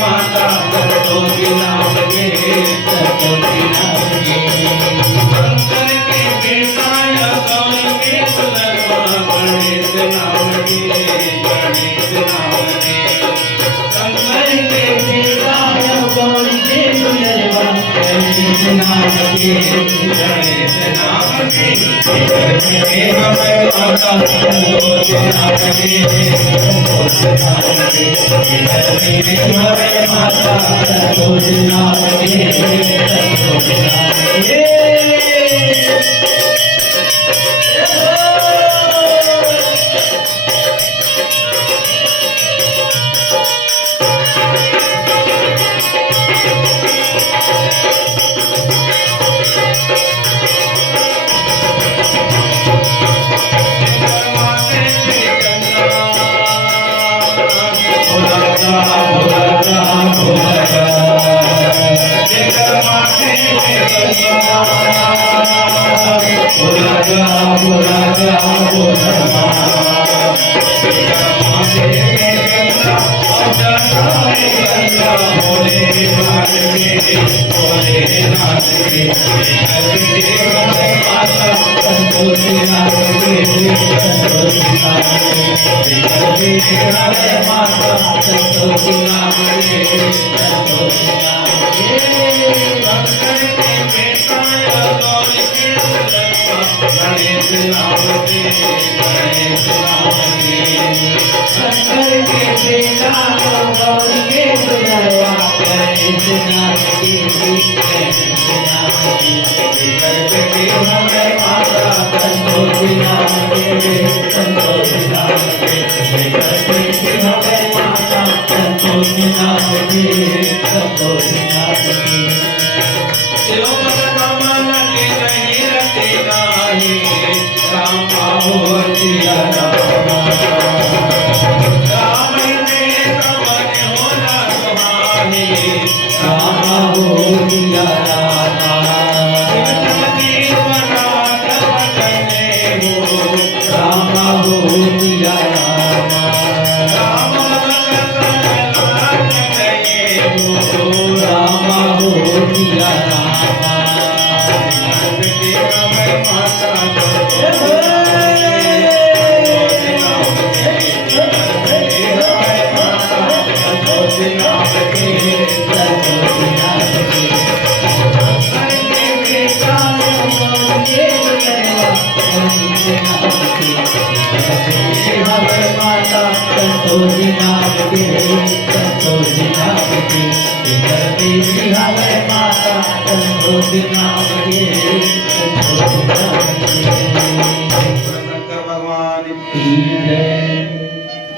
माता संतोषी नाम के संतोषी नाम के शंकर के बेटा या गौरी के दुल्हनवा गणेश नाम के गणेश नाम के शंकर के बेटा या गौरी के दुल्हनवा गणेश नाम के गणेश नाम के हमें माता संतोषी नाम के संतोषी नाम के हमें माता संतोषी नाम के संतोषी नाम के भगवान की